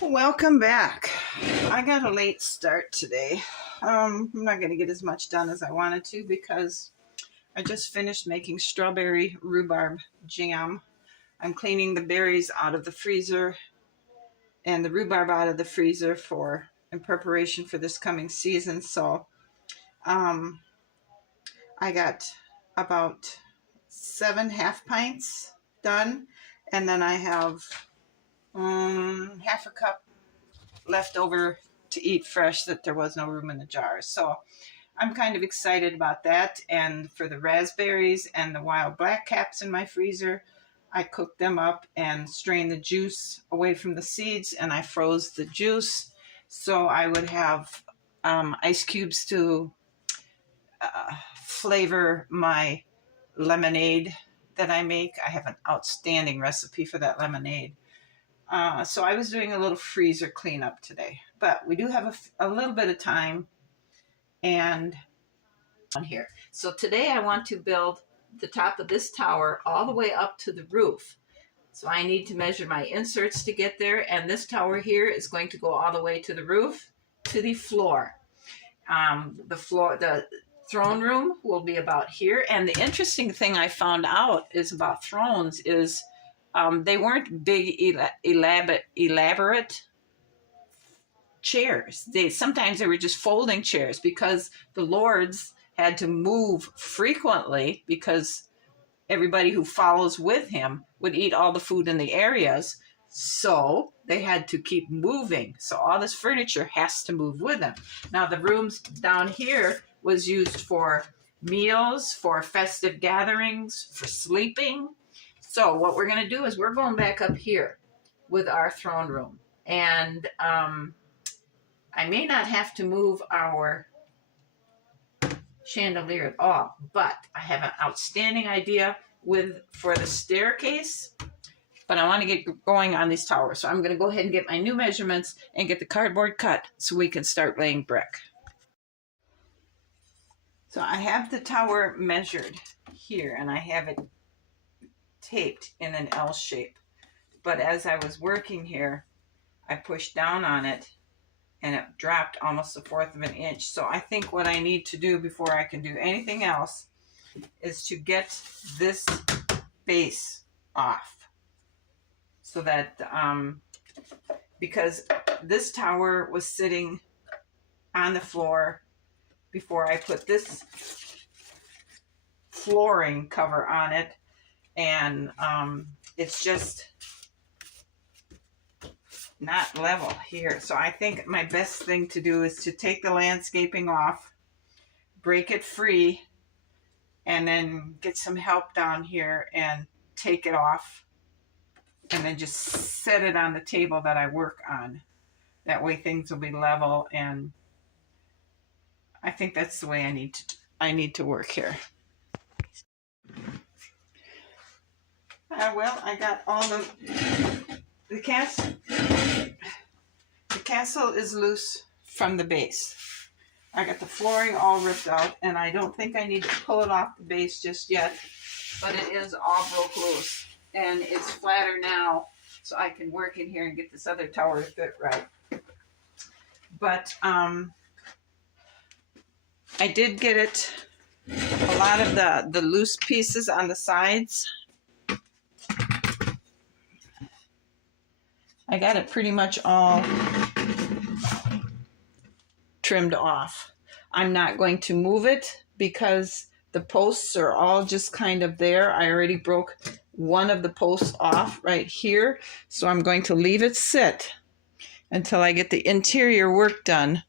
Welcome back. I got a late start today. I'm not going to get as much done as I wanted to because I just finished making strawberry rhubarb jam. I'm cleaning the berries out of the freezer and the rhubarb out of the freezer in preparation for this coming season. So I got about 7 half pints done, and then I have half a cup left over to eat fresh that there was no room in the jars. So I'm kind of excited about that. And for the raspberries and the wild black caps in my freezer, I cooked them up and strained the juice away from the seeds, and I froze the juice so I would have ice cubes to flavor my lemonade that I make. I have an outstanding recipe for that lemonade. So I was doing a little freezer cleanup today, but we do have a little bit of time and on here. So today I want to build the top of this tower all the way up to the roof. So I need to measure my inserts to get there, and this tower here is going to go all the way to the roof, to the floor. The throne room will be about here. And the interesting thing I found out is about thrones is they weren't big, elaborate chairs. Sometimes they were just folding chairs because the lords had to move frequently because everybody who follows with him would eat all the food in the areas. So they had to keep moving. So all this furniture has to move with them. Now the rooms down here was used for meals, for festive gatherings, for sleeping. So what we're going to do is we're going back up here with our throne room. And I may not have to move our chandelier at all, but I have an outstanding idea for the staircase, but I want to get going on these towers. So I'm going to go ahead and get my new measurements and get the cardboard cut so we can start laying brick. So I have the tower measured here and I have it taped in an L shape. But as I was working here, I pushed down on it and it dropped almost 1/4 of an inch. So I think what I need to do before I can do anything else is to get this base off. So that, because this tower was sitting on the floor before I put this flooring cover on it. And it's just not level here. So I think my best thing to do is to take the landscaping off, break it free, and then get some help down here and take it off, and then just set it on the table that I work on. That way things will be level, and I think that's the way I need to work here. Well, I got all the castle is loose from the base. I got the flooring all ripped out, and I don't think I need to pull it off the base just yet, but it is all broke loose, and it's flatter now, so I can work in here and get this other tower to fit right. But I did get it, a lot of the loose pieces on the sides. I got it pretty much all trimmed off. I'm not going to move it because the posts are all just kind of there. I already broke one of the posts off right here. So I'm going to leave it sit until I get the interior work done.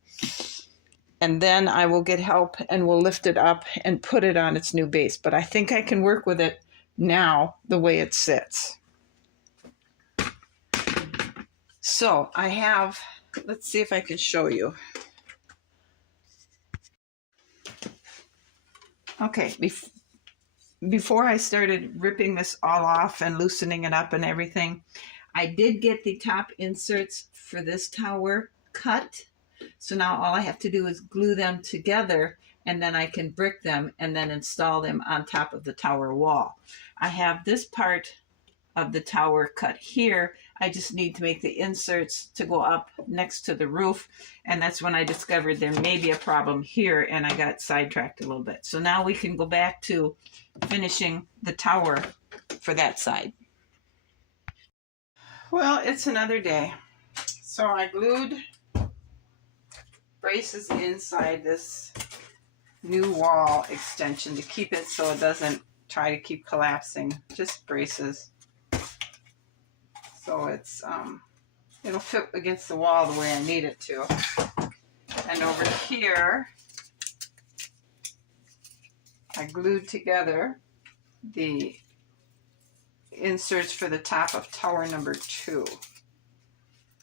And then I will get help and we'll lift it up and put it on its new base. But I think I can work with it now the way it sits. So I have, let's see if I can show you. Okay, before I started ripping this all off and loosening it up and everything, I did get the top inserts for this tower cut. So now all I have to do is glue them together, and then I can brick them and then install them on top of the tower wall. I have this part of the tower cut here. I just need to make the inserts to go up next to the roof. And that's when I discovered there may be a problem here, and I got sidetracked a little bit. So now we can go back to finishing the tower for that side. Well, it's another day. So I glued braces inside this new wall extension to keep it so it doesn't try to keep collapsing. Just braces. So it's it'll fit against the wall the way I need it to. And over here, I glued together the inserts for the top of tower number 2.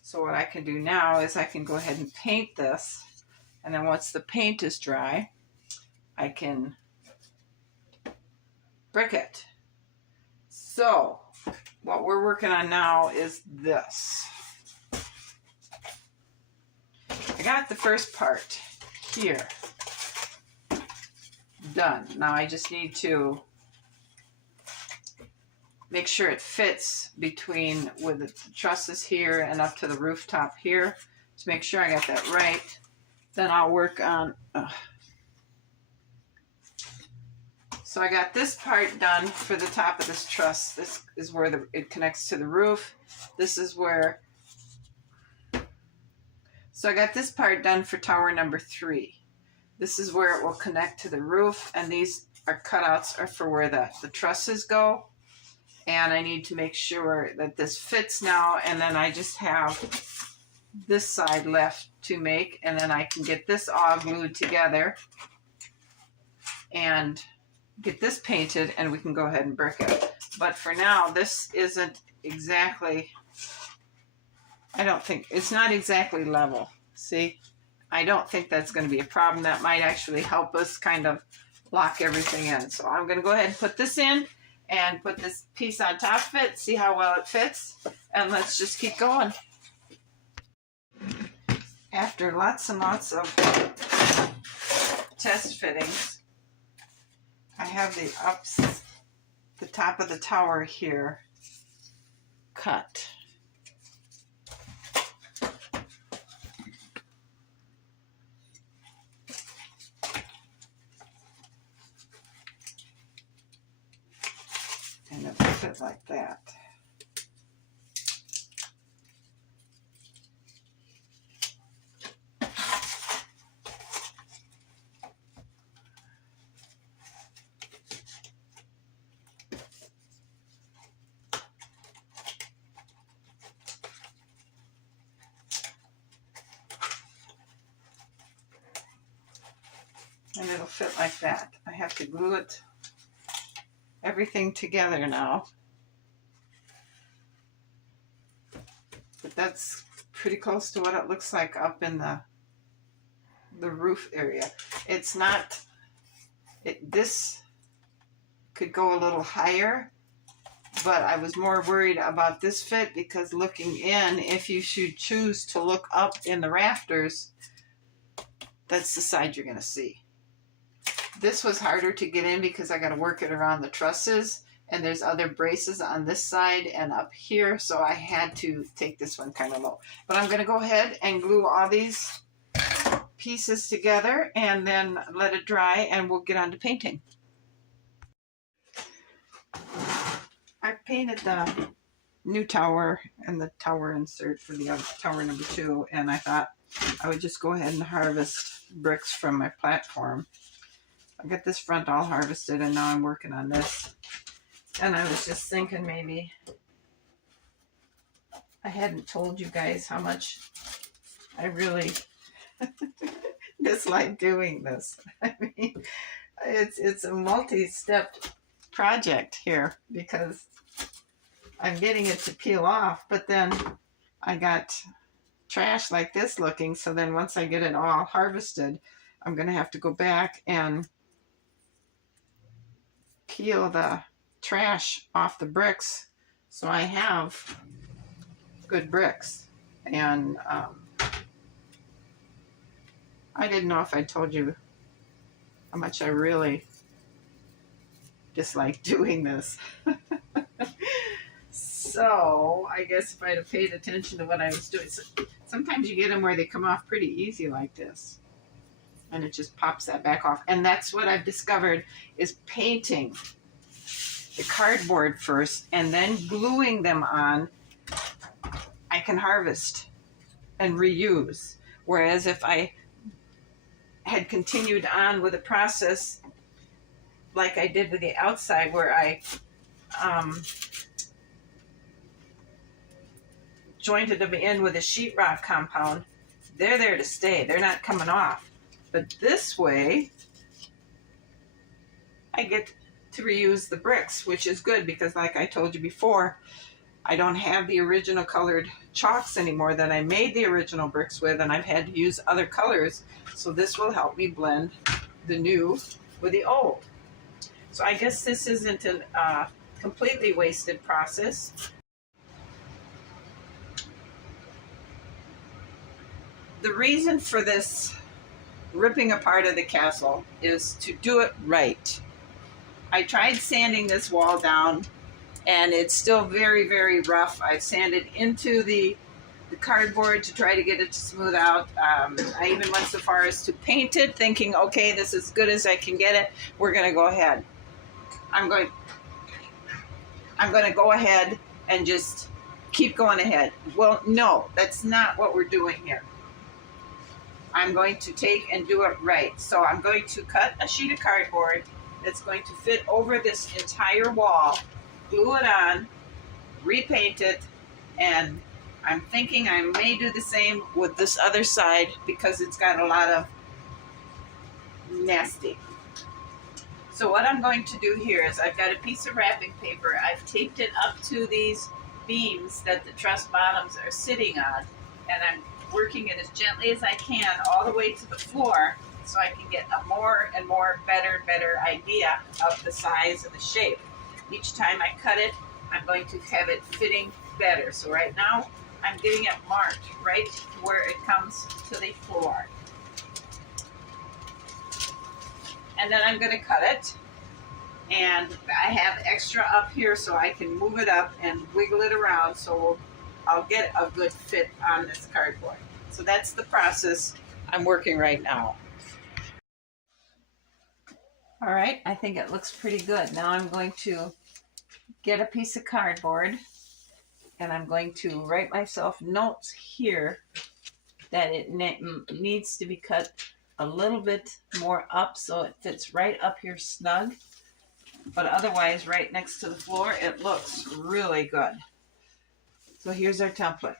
So what I can do now is I can go ahead and paint this, and then once the paint is dry, I can brick it. So what we're working on now is this. I got the first part here done. Now I just need to make sure it fits between with the trusses here and up to the rooftop here. To make sure I got that right. Then I'll work on... So I got this part done for the top of this truss. This is where it connects to the roof. This is where... So I got this part done for tower number 3. This is where it will connect to the roof, and these are cutouts are for where the trusses go. And I need to make sure that this fits now, and then I just have this side left to make, and then I can get this all glued together and get this painted, and we can go ahead and brick it. But for now, this isn't exactly, it's not exactly level. See, I don't think that's going to be a problem. That might actually help us kind of lock everything in. So I'm going to go ahead and put this in and put this piece on top of it, see how well it fits, and let's just keep going. After lots and lots of test fittings, I have the top of the tower here cut. And it'll fit like that. And it'll fit like that. I have to glue everything together now. But that's pretty close to what it looks like up in the roof area. It's not, this could go a little higher, but I was more worried about this fit because looking in, if you should choose to look up in the rafters, that's the side you're going to see. This was harder to get in because I got to work it around the trusses, and there's other braces on this side and up here, so I had to take this one kind of low. But I'm going to go ahead and glue all these pieces together and then let it dry, and we'll get on to painting. I painted the new tower and the tower insert for the other tower number 2, and I thought I would just go ahead and harvest bricks from my platform. I got this front all harvested, and now I'm working on this. And I was just thinking maybe I hadn't told you guys how much I really dislike doing this. I mean, it's a multi-step project here because I'm getting it to peel off, but then I got trash like this looking, so then once I get it all harvested, I'm going to have to go back and peel the trash off the bricks so I have good bricks. And I didn't know if I told you how much I really dislike doing this. So I guess if I'd have paid attention to what I was doing, sometimes you get them where they come off pretty easy like this. And it just pops that back off. And that's what I've discovered is painting the cardboard first and then gluing them on. I can harvest and reuse. Whereas if I had continued on with a process like I did with the outside where I jointed them in with a sheetrock compound, they're there to stay. They're not coming off. But this way, I get to reuse the bricks, which is good because like I told you before, I don't have the original colored chalks anymore that I made the original bricks with, and I've had to use other colors. So this will help me blend the new with the old. So I guess this isn't a completely wasted process. The reason for this ripping apart of the castle is to do it right. I tried sanding this wall down and it's still very, very rough. I've sanded into the cardboard to try to get it to smooth out. I even went so far as to paint it, thinking, okay, this is as good as I can get it. We're going to go ahead. I'm going to go ahead and just keep going ahead. Well, no, that's not what we're doing here. I'm going to take and do it right. So I'm going to cut a sheet of cardboard that's going to fit over this entire wall, glue it on, repaint it, and I'm thinking I may do the same with this other side because it's got a lot of nasty. So what I'm going to do here is I've got a piece of wrapping paper. I've taped it up to these beams that the truss bottoms are sitting on, and I'm working it as gently as I can all the way to the floor so I can get a more and more better idea of the size and the shape. Each time I cut it, I'm going to have it fitting better. So right now, I'm getting it marked right where it comes to the floor. And then I'm going to cut it. And I have extra up here so I can move it up and wiggle it around so I'll get a good fit on this cardboard. So that's the process I'm working right now. All right, I think it looks pretty good. Now I'm going to get a piece of cardboard and I'm going to write myself notes here that it needs to be cut a little bit more up so it fits right up here snug. But otherwise, right next to the floor, it looks really good. So here's our template.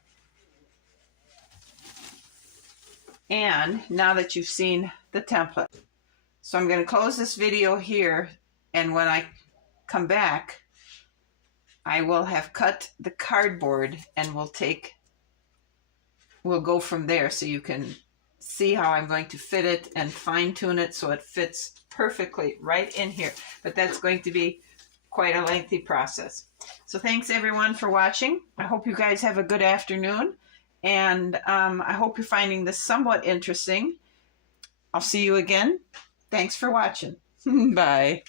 And now that you've seen the template, so I'm going to close this video here, and when I come back, I will have cut the cardboard and we'll go from there so you can see how I'm going to fit it and fine tune it so it fits perfectly right in here. But that's going to be quite a lengthy process. So thanks everyone for watching. I hope you guys have a good afternoon, and I hope you're finding this somewhat interesting. I'll see you again. Thanks for watching. Bye.